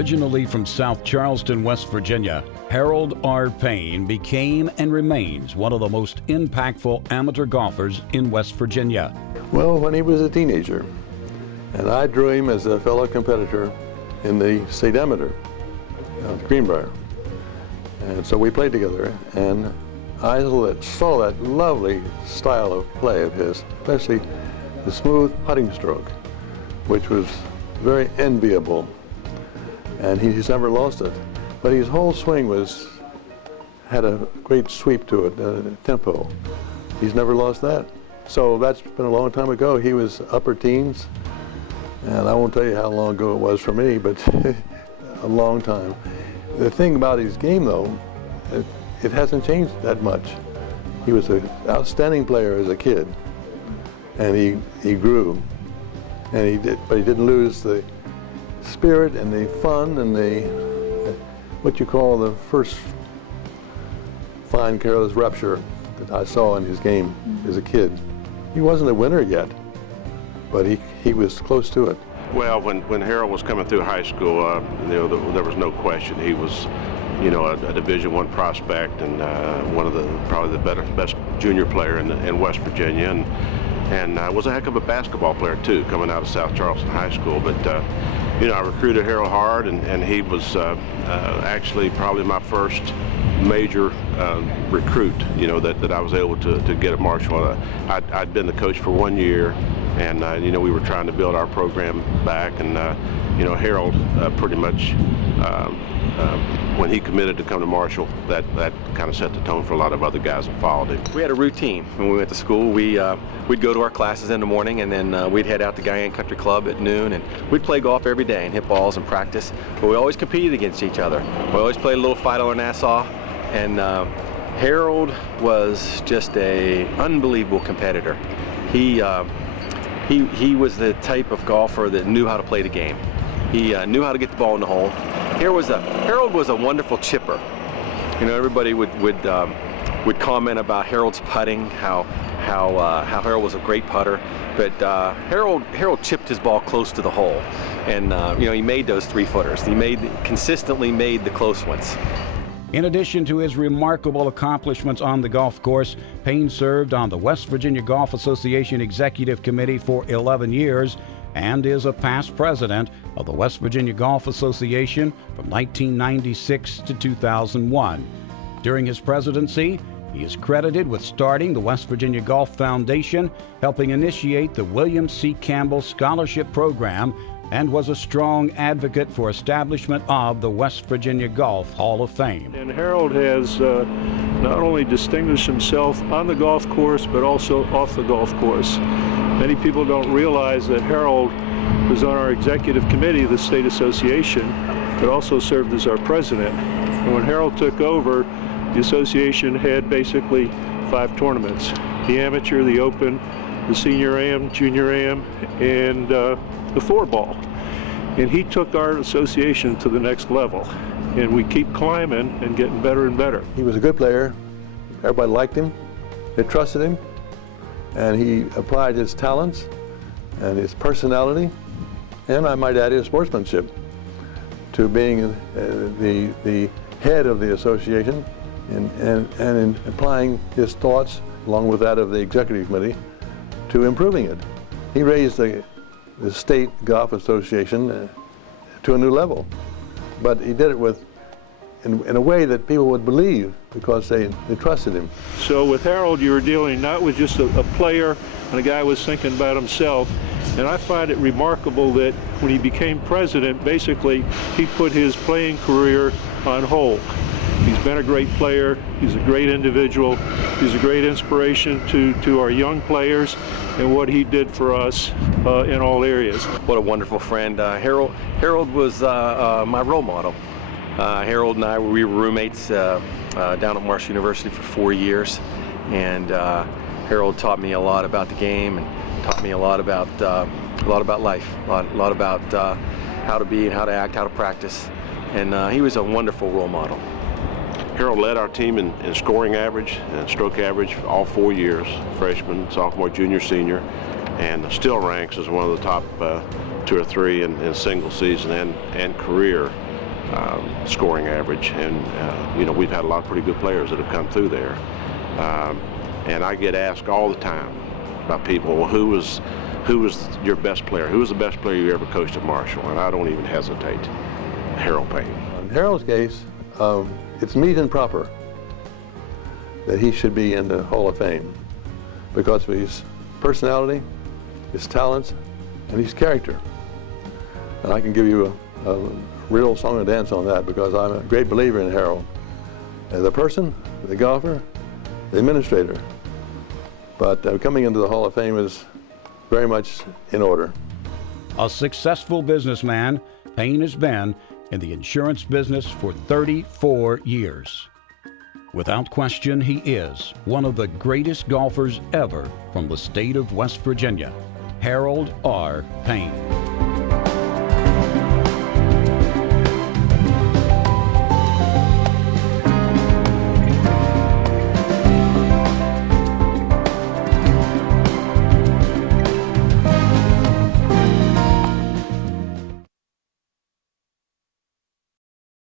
Originally from South Charleston, West Virginia, Harold R. Payne became and remains one of the most impactful amateur golfers in West Virginia. Well, when he was a teenager, and I drew him as a fellow competitor in the state amateur of Greenbrier. And so we played together, and I saw that lovely style of play of his, especially the smooth putting stroke, which was very enviable. And he's never lost it. But his whole swing had a great sweep to it, tempo. He's never lost that. So that's been a long time ago. He was upper teens, and I won't tell you how long ago it was for me, but a long time. The thing about his game, though, it hasn't changed that much. He was an outstanding player as a kid, and he grew, and but he didn't lose the spirit and the fun and the what you call the first fine careless rapture that I saw in his game as a kid. He wasn't a winner yet, but he was close to it. Well, when Harold was coming through high school, there was no question he was, a Division I prospect and one of probably the best junior player in West Virginia, and was a heck of a basketball player too, coming out of South Charleston High School. But I recruited Harold hard, and he was actually probably my first major recruit, that I was able to get at Marshall. I'd been the coach for 1 year, and we were trying to build our program back, and Harold pretty much when he committed to come to Marshall, that kind of set the tone for a lot of other guys that followed him. We had a routine when we went to school. We'd go to our classes in the morning, and then we'd head out to Guyan Country Club at noon, and we'd play golf every day and hit balls and practice. But we always competed against each other. We always played a little fight over Nassau, and Harold was just an unbelievable competitor. He was the type of golfer that knew how to play the game. He knew how to get the ball in the hole. Harold was a wonderful chipper. Everybody would comment about Harold's putting, how Harold was a great putter, but Harold chipped his ball close to the hole, and he made those 3-footers. He consistently made the close ones. In addition to his remarkable accomplishments on the golf course, Payne served on the West Virginia Golf Association Executive Committee for 11 years and is a past president of the West Virginia Golf Association from 1996 to 2001. During his presidency, he is credited with starting the West Virginia Golf Foundation, helping initiate the William C. Campbell Scholarship Program, and was a strong advocate for establishment of the West Virginia Golf Hall of Fame. And Harold has not only distinguished himself on the golf course, but also off the golf course. Many people don't realize that Harold was on our executive committee of the state association, but also served as our president. And when Harold took over, the association had basically 5 tournaments: the amateur, the open, the senior am, junior am, and the 4-ball. And he took our association to the next level, and we keep climbing and getting better and better. He was a good player. Everybody liked him. They trusted him, and he applied his talents and his personality, and I might add his sportsmanship, to being the head of the association, and in applying his thoughts along with that of the executive committee to improving it. He raised the State Golf Association to a new level, but he did it in a way that people would believe because they trusted him. So with Harold, you were dealing not with just a player and a guy was thinking about himself, and I find it remarkable that when he became president, basically he put his playing career on hold. He's been a great player, he's a great individual, he's a great inspiration to our young players and what he did for us in all areas. What a wonderful friend. Harold was my role model. Harold and I, we were roommates down at Marshall University for 4 years, and Harold taught me a lot about the game and taught me a lot about life, a lot about how to be and how to act, how to practice, and he was a wonderful role model. Harold led our team in scoring average and stroke average all 4 years, freshman, sophomore, junior, senior, and still ranks as one of the top 2 or 3 in single season and career scoring average, and we've had a lot of pretty good players that have come through there. And I get asked all the time by people, well, who was your best player? Who was the best player you ever coached at Marshall? And I don't even hesitate. Harold Payne. In Harold's case, it's meet and proper that he should be in the Hall of Fame because of his personality, his talents, and his character. And I can give you a real song and dance on that because I'm a great believer in Harold. As a person, the golfer, the administrator. But coming into the Hall of Fame is very much in order. A successful businessman, Payne has been in the insurance business for 34 years. Without question, he is one of the greatest golfers ever from the state of West Virginia, Harold R. Payne.